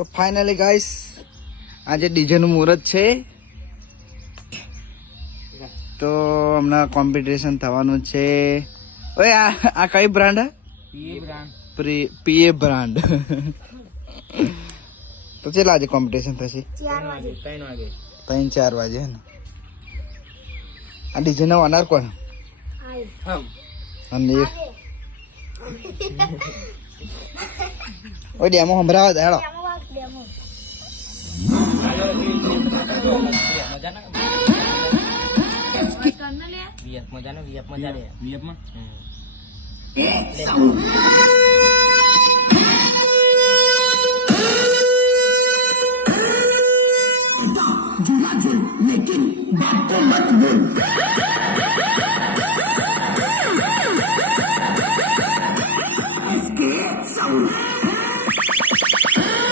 તો finally guys આજે DJ નું મુહૂર્ત છે, તો હમણાં કોમ્પિટિશન થવાનું છે. ઓય આ કઈ બ્રાન્ડ? પીએ બ્રાન્ડ. તો ચેલા આજે કોમ્પિટિશન થશે? 3-4 વાગે હે ને. આ ડીજે નો ઓનર કોણ? અનિલ. ઓય ડેમો સંભળાવો દે હેડો. लेकिन बात को मत बोल.